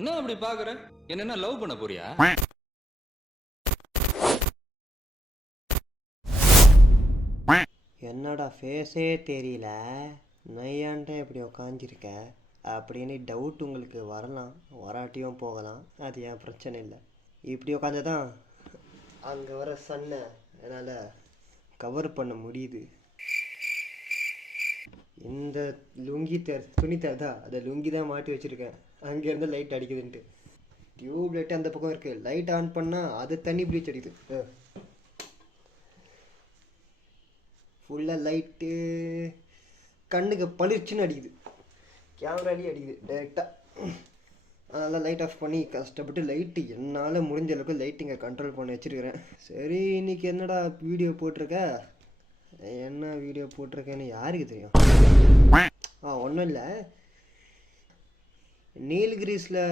என்ன அப்படி பாக்குற? என்ன லவ் பண்ண போறியா? என்னடா ஃபேஸே தெரியல, நையாண்டே இப்படி உக்காந்துருக்க அப்படின்னு டவுட் உங்களுக்கு வரலாம், வராட்டியும் போகலாம். அது என் பிரச்சனை இல்லை. இப்படி உட்காந்து தான் அங்கே வர சன்னை என்னால் கவர் பண்ண முடியுது. இந்த லுங்கி துணி தான், அதை லுங்கி தான் மாட்டி வச்சுருக்கேன். அங்கேருந்து லைட் அடிக்குதுன்ட்டு. டியூப் லைட்டு அந்த பக்கம் இருக்குது. லைட் ஆன் பண்ணால் அது தண்ணி ப்ளீச் அடிக்குது. ஃபுல்லாக லைட்டு கண்ணுக்கு பளிர்ச்சின்னு அடிக்குது, கேமராலேயே அடிக்குது டைரெக்டாக. அதனால் லைட் ஆஃப் பண்ணி கஷ்டப்பட்டு லைட்டு என்னால் முடிஞ்ச அளவுக்கு லைட்டிங்கை கண்ட்ரோல் பண்ணி வச்சுருக்கிறேன். சரி, இன்றைக்கி என்னடா வீடியோ போட்டிருக்க? என்ன வீடியோ போட்டிருக்கேன்னு யாருக்கு தெரியும்? ஒன்றும் இல்லை, நீல்கிரிஸில்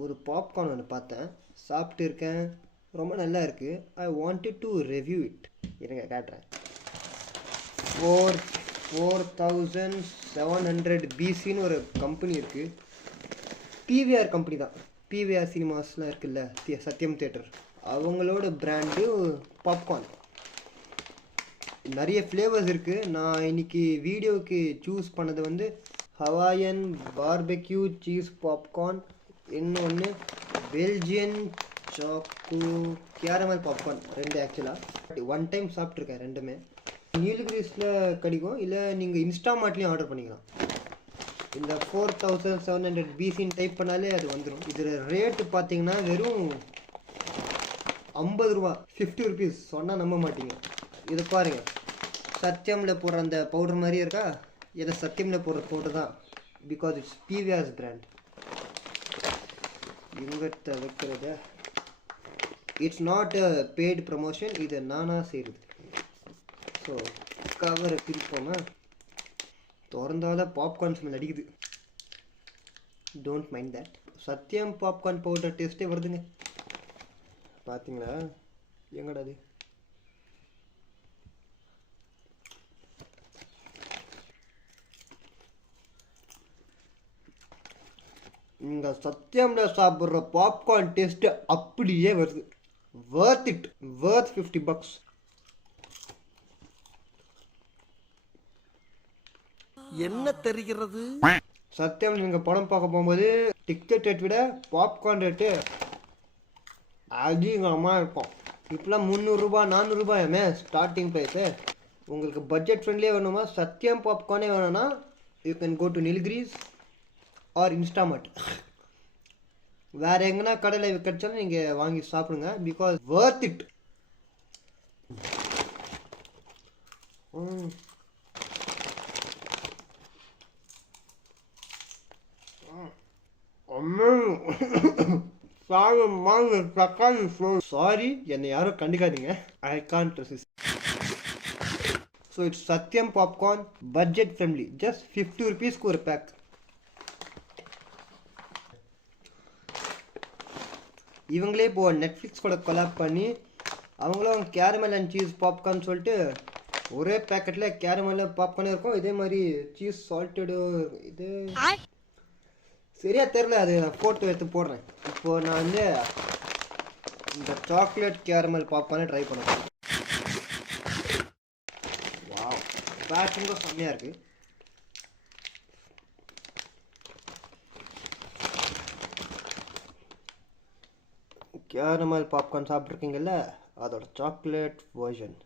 ஒரு பாப்கார்ன் ஒன்று பார்த்தேன், சாப்பிட்டு இருக்கேன். ரொம்ப நல்லா இருக்குது. I wanted to review it. இருங்க காட்டுறேன். 4700 பிசின்னு ஒரு கம்பெனி இருக்குது. பிவிஆர் கம்பெனி தான். பிவிஆர் சினிமாஸ்லாம் இருக்குல்ல, சத்யம் தியேட்டர், அவங்களோட பிராண்டு பாப்கார்ன். நிறைய ஃப்ளேவர்ஸ் இருக்குது. நான் இன்னைக்கு வீடியோவுக்கு சூஸ் பண்ணது வந்து ஹவாயன் பார்பெக்யூ சீஸ் பாப்கார்ன், இன்னொன்று பெல்ஜியன் சாக்கோ கேரமல் பாப்கார்ன். ரெண்டு ஆக்சுவலாக ஒன் டைம் சாப்பிட்ருக்கேன் ரெண்டுமே. நீல்கிரிஸில் கிடைக்கும், இல்லை நீங்கள் இன்ஸ்டாமார்ட்லேயும் ஆர்டர் பண்ணிக்கலாம். இந்த 4700 பிசின்னு டைப் பண்ணாலே அது வந்துடும். இதில் ரேட்டு பார்த்தீங்கன்னா வெறும் 50 ரூபா, 50 ருபீஸ். சொன்னால் நம்ப மாட்டீங்க. இது பாருங்கள், சத்தியமில் போடுற அந்த பவுடர் மாதிரியே இருக்கா? இதை சத்தியமில் போடுற பவுடர் தான், பிகாஸ் இட்ஸ் பிவிஆர்ஸ் பிராண்ட். இவங்ககிட்ட வைக்கிறத it's not a paid promotion, இது நானாக செய்கிறது. ஸோ கவரை பிரிப்போமா, திறந்தால பாப்கார்ன் ஸ்மெல் அடிக்குது. Don't mind that. சத்தியம் பாப்கார்ன் பவுடர் டேஸ்ட்டே வருதுங்க. பார்த்தீங்களா? எங்கடா அது? இங்கே சத்தியமில் சாப்பிட்ற பாப்கார்ன் டேஸ்ட்டு அப்படியே வருது. worth it, worth $50. என்ன தெரிகிறது? சத்தியம் நீங்கள் படம் பார்க்க போகும்போது டிக்கெட் ரேட் விட பாப்கார்ன் ரேட்டு அதிகமாக இருக்கும். இப்போலாம் 300 ரூபா 400 ரூபாயாமே ஸ்டார்டிங் ப்ரைஸு. உங்களுக்கு பட்ஜெட் ஃப்ரெண்ட்லியே வேணுமா, சத்தியம் பாப்கார்னே வேணும்னா you can go to Nilgiris or Instamart. வேறு எங்கன்னா கடையில் கிடைச்சாலும் நீங்கள் வாங்கி சாப்பிடுங்க, பிகாஸ் worth it. சாரி, என்னை யாரும் கண்டுக்காதீங்க. I can't resist. So it's Sathyam popcorn, budget friendly, just 50 ருபீஸ்க்கு ஒரு பேக். இவங்களே இப்போ நெட்ஃப்ளிக்ஸ் கூட கொலாப் பண்ணி அவங்களும் கேரமல் அண்ட் சீஸ் பாப்கார்ன் சொல்லிட்டு ஒரே பேக்கெட்டில் கேரமல் பாப்கார்னே இருக்கும், இதே மாதிரி சீஸ் சால்ட்டடு. இது சரியா தெரில, அது நான் ஃபோட்டோ எடுத்து போடுறேன். இப்போது நான் வந்து இந்த சாக்லேட் கேரமல் பாப்கார்னை ட்ரை பண்ணுறேன். வாவ், பேக்கிங்கும் செம்மையாக இருக்குது. கேரமல் பாப்கார்ன் சாப்பிட்ருக்கீங்கல்ல, அதோட சாக்லேட் வேர்ஷன்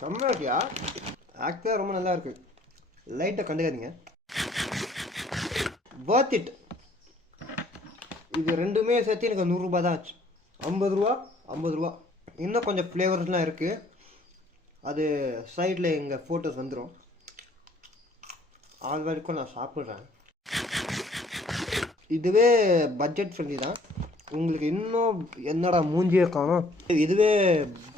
செம்மையா இருக்கியா? ஆக்சுவலாக ரொம்ப நல்லா இருக்குது. லைட்டை கண்டுக்காதீங்க, worth it. இது ரெண்டுமே சேர்த்து எனக்கு 100 ரூபா தான் ஆச்சு. 50 ரூபா. இன்னும் கொஞ்சம் ஃப்ளேவர்ஸ்லாம் இருக்குது, அது சைடில் எங்கள் ஃபோட்டோஸ் வந்துடும். ஆல் வரைக்கும் நான் சாப்பிட்றேன். இதுவே பட்ஜெட் ஃப்ரெண்ட்லி தான். உங்களுக்கு இன்னும் என்னடா மூஞ்சியே காணும், இதுவே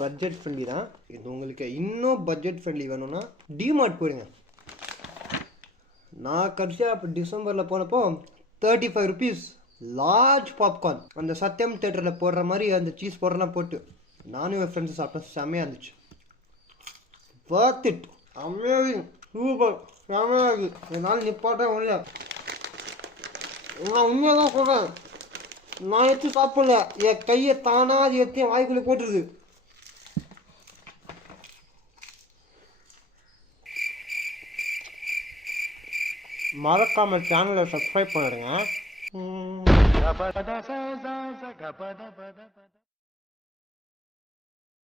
பட்ஜெட் ஃப்ரெண்ட்லி தான். இது உங்களுக்கு இன்னும் பட்ஜெட் ஃப்ரெண்ட்லி வேணும்னா டிமார்ட் போயிடுங்க. நான் கடைசியாக இப்போ டிசம்பரில் போனப்போ 35 ருபீஸ் லார்ஜ் பாப்கார்ன், அந்த சத்தியம் தேட்டரில் போடுற மாதிரி அந்த சீஸ் பவுடர்லாம் போட்டு நானும் என் ஃப்ரெண்ட்ஸு சாப்பிட்டேன். செம்மையாக இருந்துச்சு. worth it, அமேசிங், சூப்பர், செம்மையாக இருக்குது. என்னால் நிப்பாட்ட முடியல. நான் உண்மையாக தான் சொல்கிறேன். நான் எடுத்து சாப்பிடல, என் கையை தானா அது எடுத்து என் வாய்க்குள்ளே போட்டுருது. மறக்காம சேனலை சப்ஸ்கிரைப் பண்ணிடுங்க.